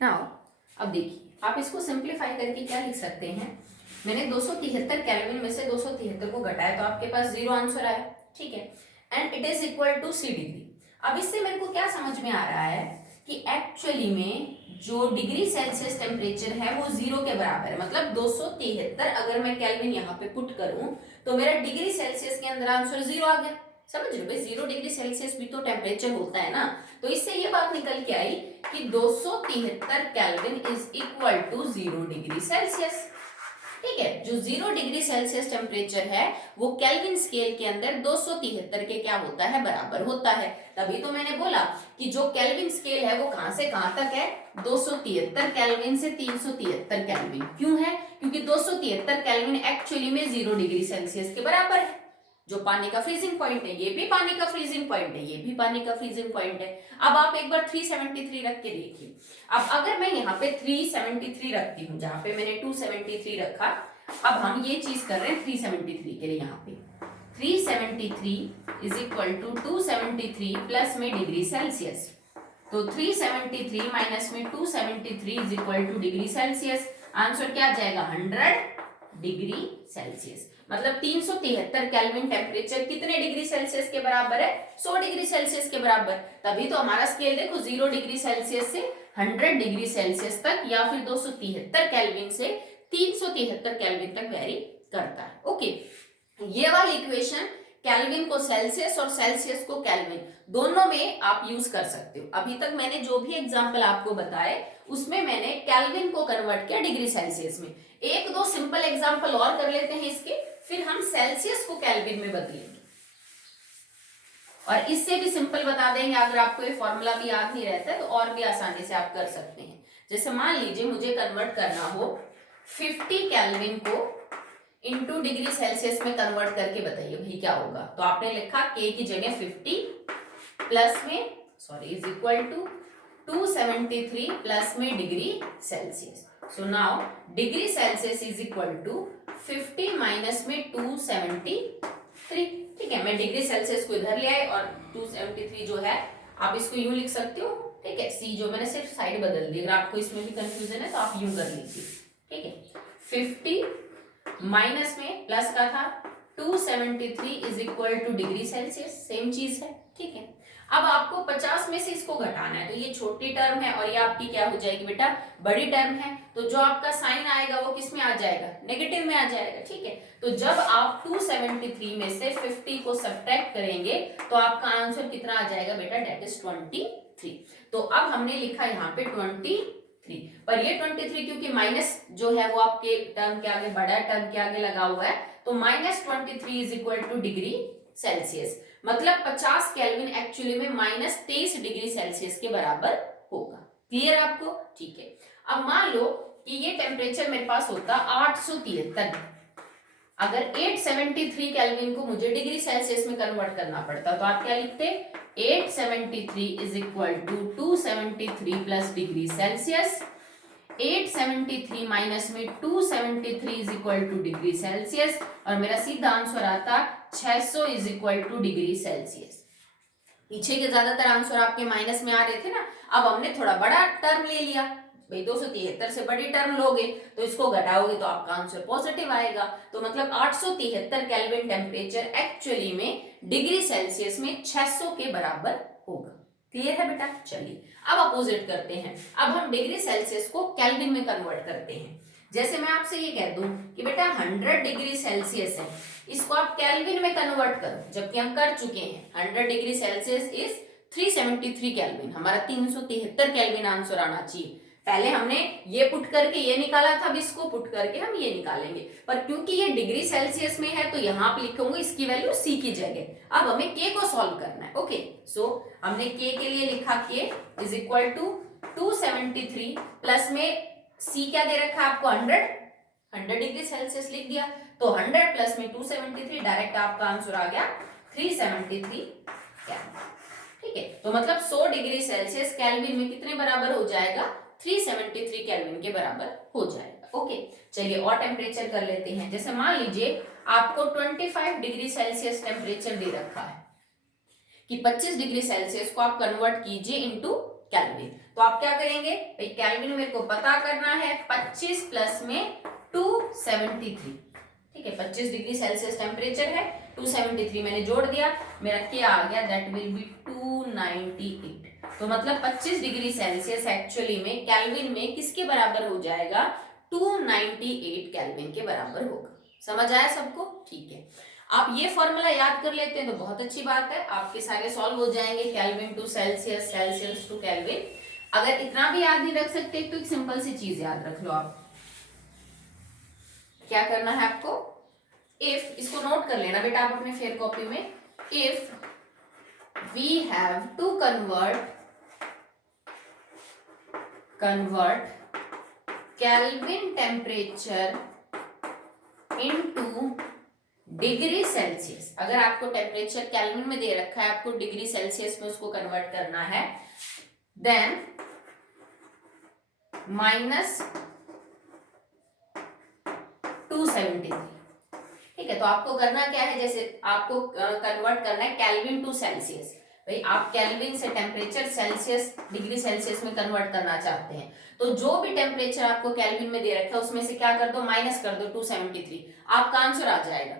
Now अब देखिए, आप इसको सिंप्लीफाई करके क्या लिख सकते हैं, मैंने 273 केल्विन में से 273 को घटाया तो आपके पास 0 आंसर आया, ठीक है, and it is equal to C degree. अब इससे मेरे को क्या समझ में आ रहा है कि एक्चुअली में जो डिग्री सेल्सियस टेम्परेचर है वो 0 के बराबर है, मतलब 273 अगर मैं केल्विन यहाँ पे पुट करूं तो मेरा डिग्री सेल्सियस के अंदर आंसर 0 आ गया। समझ रहे हो भाई, 0 डिग्री सेल्सियस भी तो टेम्परेचर होता है ना। तो इससे ये बात निकल के आई कि 273 Kelvin is equal to 0 degree Celsius. ठीक है, जो 0 डिग्री सेल्सियस टेम्परेचर है वो केल्विन स्केल के अंदर 273 के क्या होता है, बराबर होता है। तभी तो मैंने बोला कि जो केल्विन स्केल है वो कहां से कहां तक है, 273 केल्विन से 373 केल्विन। क्यों है, क्योंकि 273 केल्विन एक्चुअली में 0 डिग्री सेल्सियस के बराबर है। जो पानी का फ्रीजिंग पॉइंट है ये भी पानी का फ्रीजिंग पॉइंट है, ये भी पानी का फ्रीजिंग पॉइंट है। अब आप एक बार 373 रख के देखिए। अब अगर मैं यहाँ पे 373 रखती हूँ जहां पे मैंने 273 रखा, अब हम ये चीज कर रहे हैं 373 के लिए। यहाँ पे 373 इज इक्वल टू 273 प्लस में डिग्री सेल्सियस, तो 373 माइनस में 273 is equal to degree Celsius. Answer क्या आ जाएगा, 100 डिग्री सेल्सियस। मतलब 373 केल्विन टेम्परेचर कितने डिग्री सेल्सियस के बराबर है, 100 डिग्री सेल्सियस के बराबर। तभी तो हमारा स्केल देखो 0 डिग्री सेल्सियस से 100 डिग्री सेल्सियस तक या फिर 273 केल्विन से 373 केल्विन तक वेरी करता है। ओके, ये वाली इक्वेशन केल्विन को सेल्सियस और सेल्सियस को केल्विन दोनों में आप यूज कर सकते हो। अभी तक मैंने जो भी एग्जांपल आपको बताए उसमें मैंने केल्विन को कन्वर्ट किया डिग्री सेल्सियस में। एक दो सिंपल एग्जांपल और कर लेते हैं इसके, फिर हम सेल्सियस को केल्विन में बदलेंगे और इससे भी सिंपल बता देंगे। अगर आपको ये फॉर्मूला भी याद नहीं रहता है तो और भी आसानी से आप कर सकते हैं। जैसे मान लीजिए मुझे कन्वर्ट करना हो 50 केल्विन को इनटू डिग्री सेल्सियस में कन्वर्ट करके बताइए भाई क्या होगा। तो आपने लिखा k की जगह 50 प्लस में इज इक्वल टू 273 प्लस में degree Celsius. So now degree Celsius is equal to 50 minus में 273। ठीक है, मैं डिग्री सेल्सियस को इधर ले आई और 273 जो है आप इसको यूं लिख सकते हो। ठीक है, सी जो मैंने सिर्फ साइड बदल दी, अगर आपको इसमें भी कंफ्यूजन है तो आप यूं कर लीजिए। ठीक है, 50 माइनस में प्लस का था 273 is equal to degree Celsius, same चीज है। ठीक है, अब आपको 50 में से इसको घटाना है, तो ये छोटी टर्म है और ये आपकी क्या हो जाएगी बेटा, बड़ी टर्म है। तो जो आपका साइन आएगा वो किस में आ जाएगा, नेगेटिव में आ जाएगा। ठीक है, तो जब आप 273 में से 50 को सब्ट्रैक्ट करेंगे तो आपका आंसर कितना आ जाएगा बेटा, डेट इज 23। तो अब हमने लिखा यहाँ पे 23, पर ये 23 क्योंकि माइनस जो है वो आपके टर्म के आगे, बड़ा टर्म के आगे लगा हुआ है, तो -23 is equal to degree Celsius. मतलब 50 केल्विन एक्चुअली में -23 डिग्री सेल्सियस के बराबर होगा। क्लियर आपको? ठीक है, अब मान लो कि ये टेम्परेचर मेरे पास होता 873, अगर 873 केल्विन को मुझे डिग्री सेल्सियस में कन्वर्ट करना पड़ता तो आप क्या लिखते, 873 is equal to 273 plus degree Celsius. 873 minus में 273 is equal to degree Celsius और मेरा सीधा आंसर आता 600 is equal to degree Celsius. पीछे के ज्यादातर आंसर आपके माइनस में आ रहे थे ना, अब हमने थोड़ा बड़ा टर्म ले लिया भाई, 273 से बड़ी टर्म लोगे तो इसको घटाओगे तो आपका आंसर पॉजिटिव आएगा। तो मतलब 873 केल्विन टेम्परेचर एक्चुअली में डिग्री सेल्सियस में 600 के बराबर होगा। क्लियर है बेटा? चलिए अब अपोजिट करते हैं। अब हम डिग्री सेल्सियस को केल्विन में कन्वर्ट करते हैं। जैसे मैं आपसे ये कह दूं कि बेटा 100 डिग्री सेल्सियस है, इसको आप केल्विन में कन्वर्ट करो, जबकि हम कर चुके हैं। 100 डिग्री सेल्सियस इज 373 केल्विन, हमारा 373 केल्विन आंसर आना चाहिए। पहले हमने ये पुट करके ये निकाला था, अब इसको पुट करके हम ये निकालेंगे, पर क्योंकि ये डिग्री सेल्सियस में है तो यहाँ पे लिखूंगी इसकी वैल्यू सी की जगह। अब हमें के को सॉल्व करना है। ओके, सो हमने के लिए लिखा के इज इक्वल टू 273 प्लस में सी क्या दे रखा है आपको, 100 डिग्री सेल्सियस लिख दिया, तो 100 प्लस में 273 डायरेक्ट आपका आंसर आ गया 373 केल्विन। ठीक है, तो मतलब 100 डिग्री सेल्सियस केल्विन में कितने बराबर हो जाएगा, 373 केल्विन के बराबर हो जाएगा। ओके, चलिए और टेम्परेचर कर लेते हैं। जैसे मान लीजिए आपको 25 डिग्री सेल्सियस टेम्परेचर दे रखा है कि 25 डिग्री सेल्सियस को आप कन्वर्ट कीजिए इनटू केल्विन। तो आप क्या करेंगे भाई, केल्विन मेरे को पता करना है, 25 प्लस में 273, ठीक है, 25 डिग्री सेल्सियस टेम्परेचर है, 273 मैंने जोड़ दिया, मेरा क्या आ गया, दैट विल बी 298। तो मतलब 25 डिग्री सेल्सियस एक्चुअली में केल्विन में किसके बराबर हो जाएगा, 298 केल्विन के बराबर होगा। समझ आया सबको? ठीक है, आप ये फॉर्मूला याद कर लेते हैं तो बहुत अच्छी बात है, आपके सारे सॉल्व हो जाएंगे, Kelvin to Celsius, Celsius to Kelvin. अगर इतना भी याद नहीं रख सकते तो एक सिंपल सी चीज याद रख लो आप, क्या करना है आपको, इफ, इसको नोट कर लेना बेटा आप अपने फेयर कॉपी में, if we have to convert Kelvin temperature into degree Celsius, अगर आपको टेम्परेचर केल्विन में दे रखा है, आपको डिग्री सेल्सियस में उसको कन्वर्ट करना है, देन -273, ठीक है। तो आपको करना क्या है, जैसे आपको कन्वर्ट करना है केल्विन टू सेल्सियस, भाई आप केल्विन से टेम्परेचर सेल्सियस डिग्री सेल्सियस में कन्वर्ट करना चाहते हैं, तो जो भी टेम्परेचर आपको केल्विन में दे रखा है उसमें से क्या कर दो, माइनस कर दो 273, आपका आंसर आ जाएगा।